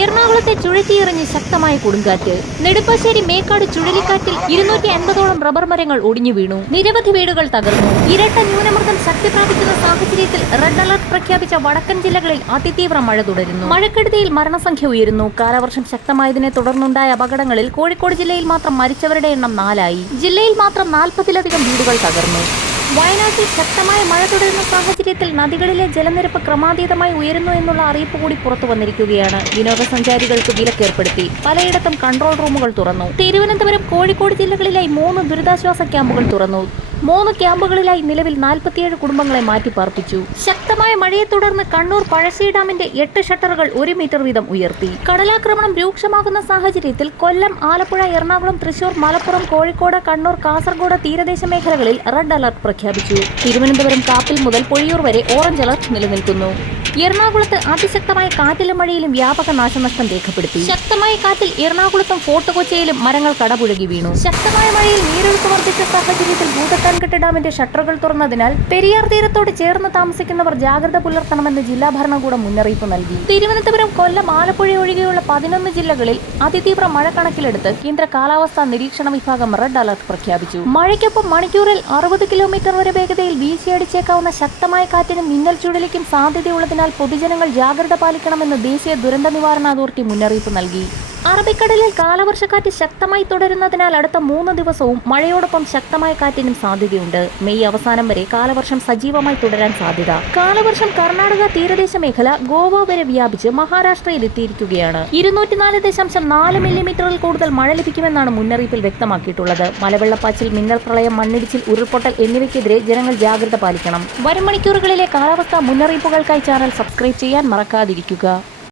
എറണാകുളത്തെ ചുഴറ്റിയെറിഞ്ഞ് ശക്തമായ കൊടുങ്കാറ്റ്. നെടുമ്പാശ്ശേരി മേക്കാട് ചുഴലിക്കാറ്റിൽ 250ഓളം റബ്ബർ മരങ്ങൾ ഒടിഞ്ഞു വീണു. നിരവധി വീടുകൾ തകർന്നു. ഇരട്ട ന്യൂനമർദ്ദം ശക്തി പ്രാപിക്കുന്ന സാഹചര്യത്തിൽ റെഡ് അലർട്ട് പ്രഖ്യാപിച്ച വടക്കൻ ജില്ലകളിൽ അതിതീവ്ര മഴ തുടരുന്നു. മഴക്കെടുതിയിൽ മരണസംഖ്യ ഉയരുന്നു. കാലവർഷം ശക്തമായതിനെ തുടർന്നുണ്ടായ അപകടങ്ങളിൽ കോഴിക്കോട് ജില്ലയിൽ മാത്രം മരിച്ചവരുടെ എണ്ണം 4 ജില്ലയിൽ മാത്രം 40ലധികം വീടുകൾ തകർന്നു. വയനാട്ടിൽ ശക്തമായ മഴ തുടരുന്ന സാഹചര്യത്തിൽ നദികളിലെ ജലനിരപ്പ് ക്രമാതീതമായി ഉയരുന്നു എന്നുള്ള അറിയിപ്പ് കൂടി പുറത്തു വന്നിരിക്കുകയാണ്. വിനോദസഞ്ചാരികൾക്ക് വിലക്കേർപ്പെടുത്തി. പലയിടത്തും കൺട്രോൾ റൂമുകൾ തുറന്നു. തിരുവനന്തപുരം, കോഴിക്കോട് ജില്ലകളിലായി 3 ദുരിതാശ്വാസ ക്യാമ്പുകൾ തുറന്നു. 3 ക്യാമ്പുകളിലായി നിലവിൽ 47 കുടുംബങ്ങളെ മാറ്റിപ്പാർപ്പിച്ചു. ശക്തമായ മഴയെ തുടർന്ന് കണ്ണൂർ പഴശ്ശി ഡാമിന്റെ 8 ഷട്ടറുകൾ 1 മീറ്റർ വീതം ഉയർത്തി. കടലാക്രമണം രൂക്ഷമാകുന്ന സാഹചര്യത്തിൽ കൊല്ലം, ആലപ്പുഴ, എറണാകുളം, തൃശൂർ, മലപ്പുറം, കോഴിക്കോട്, കണ്ണൂർ, കാസർഗോഡ് തീരദേശ മേഖലകളിൽ റെഡ് അലർട്ട് പ്രഖ്യാപിച്ചു. തിരുവനന്തപുരം കാപ്പിൽ മുതൽ പൊഴിയൂർ വരെ ഓറഞ്ച് അലർട്ട് നിലനിൽക്കുന്നു. എറണാകുളത്ത് അതിശക്തമായ കാറ്റിലും മഴയിലും വ്യാപക നാശനഷ്ടം രേഖപ്പെടുത്തി. ശക്തമായ കാറ്റിൽ എറണാകുളത്തും ഫോർട്ട് കൊച്ചിയിലും മരങ്ങൾ കടപുഴകി വീണു. ശക്തമായ മഴയിൽ നീരൊഴുക്ക് വർദ്ധിച്ച സാഹചര്യത്തിൽ ഭൂതത്താൻകെട്ട് ഡാമിന്റെ ഷട്ടറുകൾ തുറന്നതിനാൽ പെരിയാർ തീരത്തോട് ചേർന്ന് താമസിക്കുന്നവർ ജാഗ്രത പുലർത്തണമെന്ന് ജില്ലാ ഭരണകൂടം മുന്നറിയിപ്പ് നൽകി. തിരുവനന്തപുരം, കൊല്ലം, ആലപ്പുഴ ഒഴികെയുള്ള 11 ജില്ലകളിൽ അതിതീവ്ര മഴ കണക്കിലെടുത്ത് കേന്ദ്ര കാലാവസ്ഥാ നിരീക്ഷണ വിഭാഗം റെഡ് അലർട്ട് പ്രഖ്യാപിച്ചു. മഴയ്ക്കൊപ്പം മണിക്കൂറിൽ 60 കിലോമീറ്റർ വരെ വേഗതയിൽ വീശിയടിച്ചേക്കാവുന്ന ശക്തമായ കാറ്റിനും മിന്നൽ ചുഴലിക്കും സാധ്യതയുള്ളതിനാൽ പൊതുജനങ്ങൾ ജാഗ്രത പാലിക്കണമെന്ന് ദേശീയ ദുരന്ത നിവാരണ അതോറിറ്റി മുന്നറിയിപ്പ് നൽകി. അറബിക്കടലിൽ കാലവർഷക്കാറ്റ് ശക്തമായി തുടരുന്നതിനാൽ അടുത്ത 3 ദിവസവും മഴയോടൊപ്പം ശക്തമായ കാറ്റിനും സാധ്യതയുണ്ട്. മെയ് അവസാനം വരെ കാലവർഷം സജീവമായി തുടരാൻ സാധ്യത. കാലവർഷം കർണാടക തീരദേശ മേഖല, ഗോവ വരെ വ്യാപിച്ച് മഹാരാഷ്ട്രയിൽ എത്തിയിരിക്കുകയാണ്. 204.4 മില്ലിമീറ്ററിൽ കൂടുതൽ മഴ ലഭിക്കുമെന്നാണ് മുന്നറിയിപ്പിൽ വ്യക്തമാക്കിയിട്ടുള്ളത്. മലവെള്ളപ്പാച്ചിൽ, മിന്നൽ പ്രളയം, മണ്ണിടിച്ചിൽ, ഉരുൾപൊട്ടൽ എന്നിവയ്ക്കെതിരെ ജനങ്ങൾ ജാഗ്രത പാലിക്കണം. വരും മണിക്കൂറുകളിലെ കാലാവസ്ഥാ മുന്നറിയിപ്പുകൾക്കായി ചാനൽ സബ്സ്ക്രൈബ് ചെയ്യാൻ മറക്കാതിരിക്കുക.